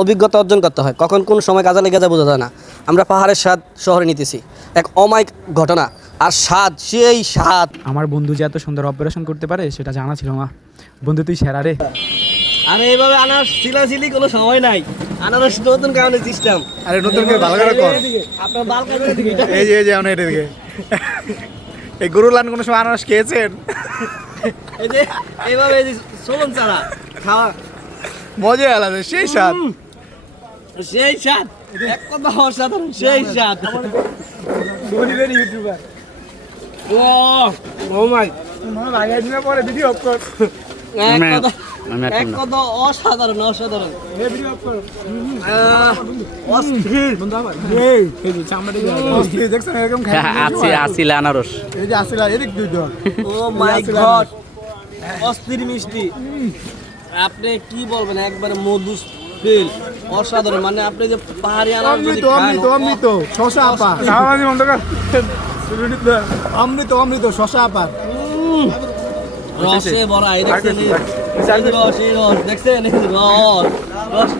অভিজ্ঞতা অর্জন করতে হয়, কখন কোন সময় কাজে লেগে যায় বোঝা যায় না। আমরা পাহাড়ের স্বাদ শহরে নিতেছি, এক অমায়িক ঘটনা। আর স্বাদ, সেই স্বাদ। আমার বন্ধু যে এত সুন্দর অপারেশন করতে পারে সেটা জানা ছিল না। বন্ধু তুই সেরা রে। আরে এইভাবে আনারস ছিলাছিলি কোনো সময় নাই। আনারস নতুন কারণে সিস্টেম। আরে নতুন করে ভালো করে কর। আপনার বাল কাটে দিকে। এই যে আমরা এটা দিকে এই গরু লান কোনো সময় আনারস খেয়েছেন? এই যে এইভাবে এই যে সোলন চারা খাওয়া, মজা আলাদা, সেই স্বাদ। সেই স্বাদ, এক কথা অসাধারণ, সেই স্বাদ। ইউটিউবার ও মাই, লাগাই দিলে পরে ভিডিও অফ কর। এক কথা অসাধারণ, অসাধারণ। অস্থির। দেখছেন এরকম আসিল আনারস। এই যে আসিলা এদিক দুই তো। ও মাই গড, অস্থির মিষ্টি। আপনি কি বলবেন, একবারে মধু ফিল, অসাধারণ। মানে আপনি যে পাহাড়ি আনারস যদি অমৃত খান, অমৃত অমৃত শশা আপা। অমৃত অমৃত শশা আপা। রসে ভরা, এই দেখছেন এই রস, এই রস দেখছেন, এই রস, রস